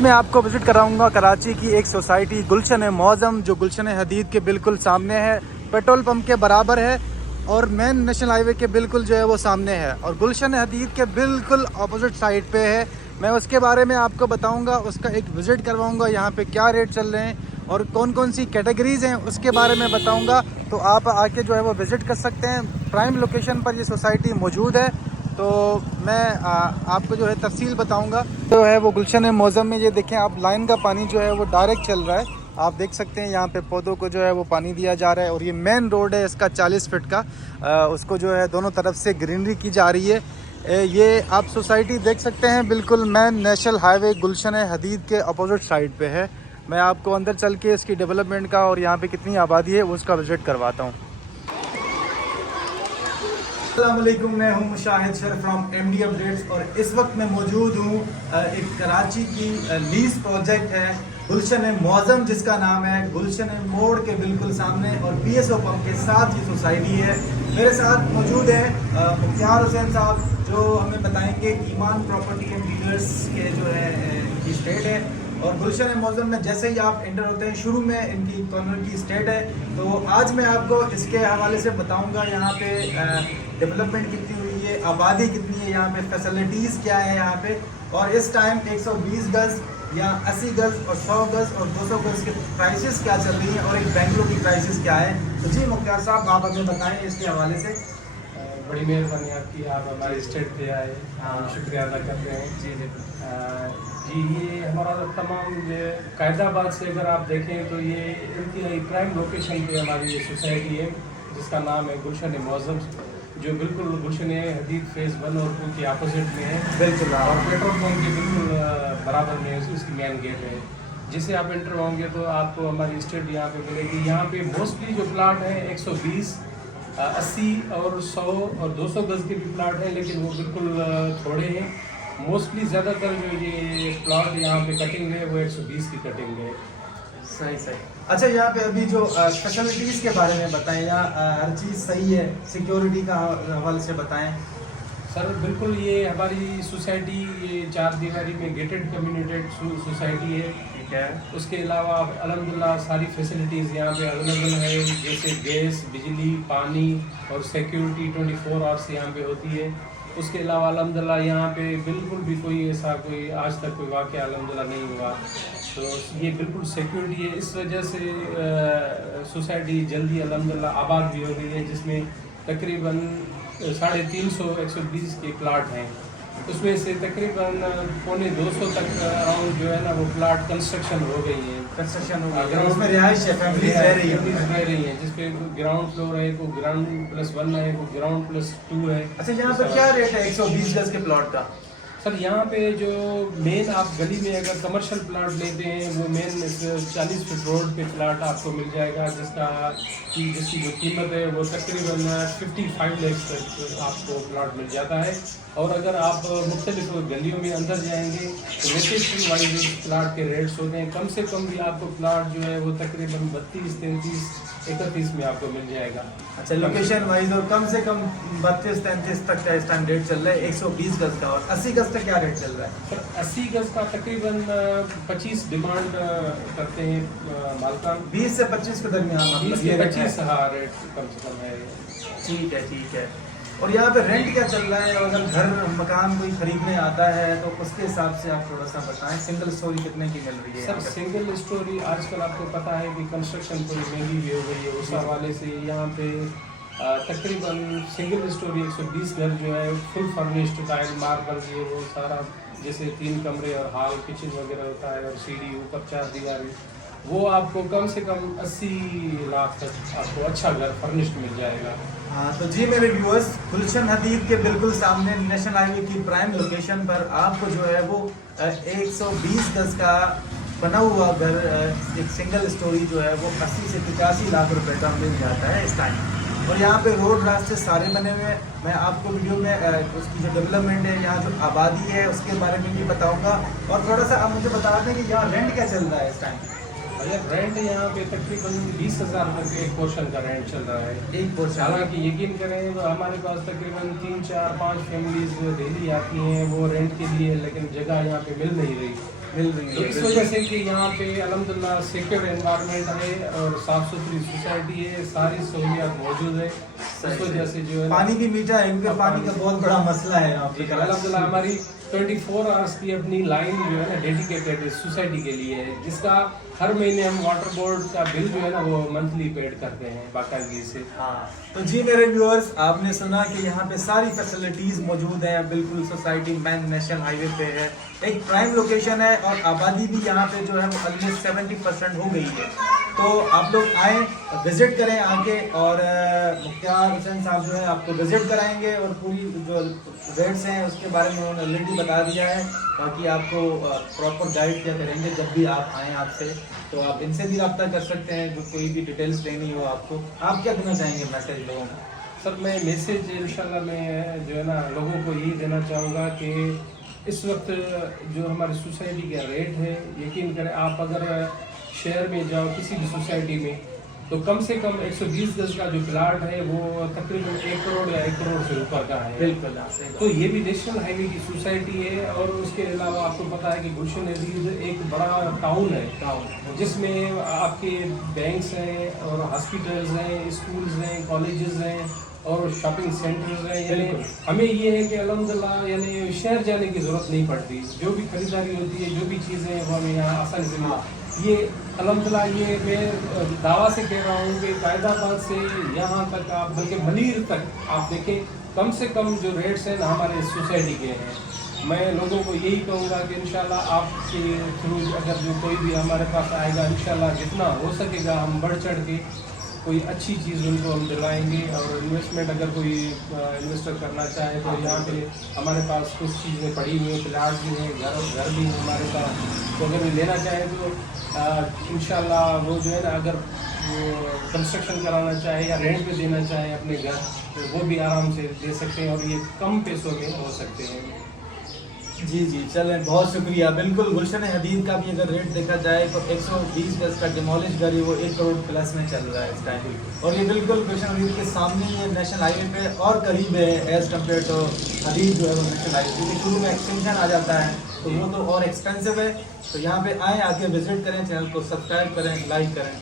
मैं आपको विजिट कराऊंगा कराची की एक सोसाइटी गुलशन मौज़म, जो गुलशन हदीद के बिल्कुल सामने है, पेट्रोल पंप के बराबर है और मेन नेशनल हाईवे के बिल्कुल जो है वो सामने है और गुलशन हदीद के बिल्कुल अपोजिट साइड पे है। मैं उसके बारे में आपको बताऊंगा, उसका एक विज़िट करवाऊंगा, यहाँ पे क्या रेट चल रहे हैं और कौन कौन सी कैटेगरीज़ हैं उसके बारे में बताऊँगा। तो आप आके जो है वो विज़िट कर सकते हैं। प्राइम लोकेशन पर ये सोसाइटी मौजूद है। तो मैं आपको जो है तफसील बताऊंगा। तो है वो गुलशन मौज़म में, ये देखें आप, लाइन का पानी जो है वो डायरेक्ट चल रहा है। आप देख सकते हैं यहाँ पे पौधों को जो है वो पानी दिया जा रहा है और ये मेन रोड है इसका 40 फीट का, उसको जो है दोनों तरफ से ग्रीनरी की जा रही है। ये आप सोसाइटी देख सकते हैं बिल्कुल मेन नेशनल हाईवे गुलशन हदीद के अपोजिट साइड पे है। मैं आपको अंदर चल के इसकी डेवलपमेंट का और यहाँ पे कितनी आबादी है उसका विज़िट करवाता हूँ। अस्सलामुअलैकुम, मैं हूं मुशाहिद शर्फ फ्रॉम एमडी अपडेट्स और इस वक्त मैं मौजूद हूं एक कराची की लीज प्रोजेक्ट है गुलशन मौज़म, जिसका नाम है गुलशन मोड़ के बिल्कुल सामने और पीएसओ पंप के साथ ये सोसाइटी है। मेरे साथ मौजूद है मुख्तार हुसैन साहब, जो हमें बताएंगे ईमान प्रॉपर्टी एंड डीलर्स के जो है इनकी स्टेट है। और गुलशन मौज़म में जैसे ही आप एंटर होते हैं शुरू में इनकी कॉर्नर की स्टेट है। तो आज मैं आपको इसके हवाले से बताऊंगा यहाँ पे डेवलपमेंट कितनी हुई है, आबादी कितनी है, यहाँ पे फैसिलिटीज़ क्या है यहाँ पे, और इस टाइम 120 गज़ या 80 गज़ और 100 गज़ और 200 गज़ के प्राइसेस क्या चल रही हैं और एक बेंगलोर की प्राइसेस क्या है। तो जी मुख्तार साहब, आप हमें बताएं इसके हवाले से। बड़ी मेहरबानी आपकी, आप हमारे स्टेट पे आए, हम शुक्रिया अदा करते हैं। जी ये हमारा तमाम कायदाबाद से अगर आप देखें तो ये इंतहाई प्राइम लोकेशन पे हमारी ये सोसाइटी है, जिसका नाम है गुलशन मौज़म, जो बिल्कुल गुलशन हदीद फेज़ 1 और 2 के अपोजिट में है बिल्कुल, और पेट्रोल पंप के बिल्कुल बराबर में उसकी मेन गेट है। जिससे आप एंटर होंगे तो आपको हमारी स्टेट यहाँ पे मिलेगी। यहाँ पे मोस्टली जो प्लाट है 120, 80 और 100 और 200 गज़ के भी प्लाट हैं, लेकिन वो बिल्कुल थोड़े हैं। मोस्टली ज़्यादातर जो ये प्लाट यहाँ पे कटिंग है वो 120 की कटिंग है। सही सही। अच्छा, यहाँ पे अभी जो फैसिलिटीज़ के बारे में बताएं, यहाँ हर चीज़ सही है, सिक्योरिटी का हवाले से बताएं। सर बिल्कुल, ये हमारी सोसाइटी ये 4 दीवारी में गेटेड कम्युनिटेड सोसाइटी है। ठीक है। उसके अलावा अल्हम्दुलिल्लाह सारी फैसिलिटीज़ यहाँ पे अवेलेबल है, जैसे गैस, बिजली, पानी और सिक्योरिटी 24 आवर्स यहाँ पे होती है। उसके अलावा अल्हम्दुलिल्लाह यहाँ पे बिल्कुल भी कोई ऐसा कोई आज तक कोई वाक़या अल्हम्दुलिल्लाह नहीं हुआ। तो ये बिल्कुल सिक्योरिटी है, इस वजह से सोसाइटी जल्दी अल्हम्दुलिल्लाह आबाद भी हो गई है, जिसमें तकरीबन 350 120 के प्लाट हैं। उसमें से तकरीबन 250 तक अराउंड जो है ना वो प्लाट कंस्ट्रक्शन हो गई है। कंस्ट्रक्शन हो गया, उसमें रिहाइश है, फैमिलीज रह रही है, जिसपे ग्राउंड फ्लोर है, को ग्राउंड +1 है, को ग्राउंड +2 है। अच्छा, यहाँ पे क्या रेट है 120 गज के प्लॉट का? सर यहाँ पे जो मेन आप गली में अगर कमर्शियल प्लाट लेते हैं वो मेन 40 फीट रोड पे प्लाट आपको मिल जाएगा, जिसकी जो कीमत है वो तकरीबन 55 लाख तक आपको प्लाट मिल जाता है। और अगर आप मुख्तलिफ गलियों में अंदर जाएंगे तो लोकेशन वाइज प्लाट के रेट्स होते हैं। कम से कम भी आपको प्लाट जो है वो तकरीबन 32, 33, 31 में आपको मिल जाएगा। अच्छा, लोकेशन वाइज, और कम से कम 32, 33 तक का इस टाइम रेट चल रहा है 120 गज का। और 80 गज का क्या रेट चल रहा है? सर 80 गज का तकरीबन 25 डिमांड करते हैं मालकान, 20 से 25 के दरमियान, 20 से 25 रेट कम से कम है। ठीक है, ठीक है। और यहाँ पे रेंट क्या चल रहा है? और अगर घर मकान कोई खरीदने आता है तो उसके हिसाब से आप थोड़ा सा बताएं। सिंगल स्टोरी कितने की मिल रही है? सर सिंगल स्टोरी आजकल आपको पता है कि कंस्ट्रक्शन थोड़ी महंगी भी हो गई है, उस हवाले से यहाँ पे तकरीबन सिंगल स्टोरी 120 घर जो है फुल फर्निश्ड, टाइल, मार्बल, ये वो सारा, जैसे 3 कमरे और हॉल, किचन वगैरह होता है और सीढ़ी, ऊपर 4 दीवारें, वो आपको कम से कम 80 लाख तक आपको अच्छा घर फर्निश्ड मिल जाएगा। हाँ, तो जी मेरे व्यूअर्स, गुलशन हदीद के बिल्कुल सामने नेशनल हाईवे की प्राइम लोकेशन पर आपको जो है वो 120 गज का बना हुआ घर, एक सिंगल स्टोरी जो है वो 80 से 85 लाख रुपए का मिल जाता है इस टाइम। और यहाँ पे रोड रास्ते सारे बने हुए हैं। मैं आपको वीडियो में उसकी जो डेवलपमेंट है, यहाँ जो आबादी है उसके बारे में भी बताऊँगा। और थोड़ा सा आप मुझे बता दें कि यहाँ रेंट क्या चल रहा है इस टाइम? अगर रेंट यहाँ पे तकरीबन 20,000 तक एक पोर्शन का रेंट चल रहा है, एक पोर्शन। हालांकि यकीन करें तो हमारे पास तकरीबन 3, 4, 5 फैमिलीज डेली आती हैं वो रेंट के लिए, लेकिन जगह यहाँ पे मिल नहीं रही। मिल रही तो है। इस वजह से कि यहाँ पे अल्हम्दुलिल्लाह सिक्योर एनवायरनमेंट है और साफ़ सुथरी सोसाइटी है, सारी सहूलियात मौजूद है। इस वजह से जो है पानी भी मीठा है, क्योंकि पानी का बहुत बड़ा मसला है यहाँ पे। अल्हम्दुलिल्लाह हमारी 24 आवर्स की अपनी लाइन जो है ना डेडिकेटेड है सोसाइटी के लिए है, जिसका हर महीने हम वाटर बोर्ड का बिल जो है ना वो मंथली पेड करते हैं बाकायदगी से। हाँ, तो जी मेरे व्यूअर्स, आपने सुना कि यहाँ पे सारी फैसिलिटीज मौजूद हैं, बिल्कुल सोसाइटी मेन नेशनल हाईवे पे है, एक प्राइम लोकेशन है और आबादी भी यहाँ पे जो है वो ऑलमोस्ट 70% हो गई है। तो आप लोग आए, विजिट करें आके, और मुख्तार हुसैन साहब जो है आपको विजिट कराएंगे और पूरी जो रेट्स हैं उसके बारे में उन्होंने ऑलरेडी बता दिया है। बाकी आपको प्रॉपर गाइड किया करेंगे जब भी आप आएँ आपसे, तो आप इनसे भी रब्ता कर सकते हैं जो कोई भी डिटेल्स लेनी हो आपको। आप क्या देना चाहेंगे मैसेज लोगों को? सर मैं मैसेज इंशाल्लाह मैं जो है ना लोगों को यही देना चाहूँगा कि इस वक्त जो हमारी सोसाइटी का रेट है, यकीन करें आप अगर शहर में जाओ किसी भी सोसाइटी में तो कम से कम 120 गज का जो प्लाट है वो तकरीबन 1 करोड़ या 1 करोड़ से ऊपर का है। बिल्कुल। तो ये भी नेशनल हाईवे की सोसाइटी है और उसके अलावा आपको पता है कि गुलशन हदीद एक बड़ा टाउन है जिसमें आपके बैंक्स हैं और हॉस्पिटल्स हैं, स्कूल्स हैं, कॉलेजेस हैं और शॉपिंग सेंटर्स हैं। यानी हमें ये है कि अल्हम्दुलिल्लाह यानी शहर जाने की ज़रूरत नहीं पड़ती, जो भी खरीदारी होती है, जो भी चीज़ें हैं वो हमें यहाँ आसानी से मिला। ये अल्हम्दुलिल्लाह ये मैं दावा से कह रहा हूँ कि कायदाबाद से यहाँ तक आप बल्कि मनीर तक आप देखें, कम से कम जो रेट्स हैं ना हमारे सोसाइटी के हैं। मैं लोगों को यही कहूँगा कि इंशाल्लाह आपके थ्रू अगर जो कोई भी हमारे पास आएगा, इंशाल्लाह जितना हो सकेगा हम बढ़ चढ़ के कोई अच्छी चीज़ उनको हम दिलाएंगे। और इन्वेस्टमेंट अगर कोई इन्वेस्टर करना चाहे तो यहाँ पे हमारे पास कुछ चीज़ें पड़ी हुई हैं, प्लाट भी हैं, घर भी हैं हमारे पास। तो अगर वो लेना चाहे तो इंशाल्लाह वो जो है ना अगर वो कंस्ट्रक्शन कराना चाहे या रेंट पे देना चाहे अपने घर, तो वो भी आराम से दे सकते हैं और ये कम पैसों में हो सकते हैं। जी जी, चलें, बहुत शुक्रिया। बिल्कुल गुलशन हदीद का भी अगर रेट देखा जाए तो 120 गज का डिमोलिश घर है वो 1 करोड़ प्लस में चल रहा है इस टाइम, और ये बिल्कुल गुलशन हदीद के सामने ही है, नेशनल हाईवे पे और करीब है एज कम्पेयर टू हदीद जो है वो नेशनल हाईवे, क्योंकि शुरू में एक्सटेंशन आ जाता है तो वो तो और एक्सपेंसिव है। तो यहाँ पे आएँ, आके विजिट करें, चैनल को सब्सक्राइब करें, लाइक करें।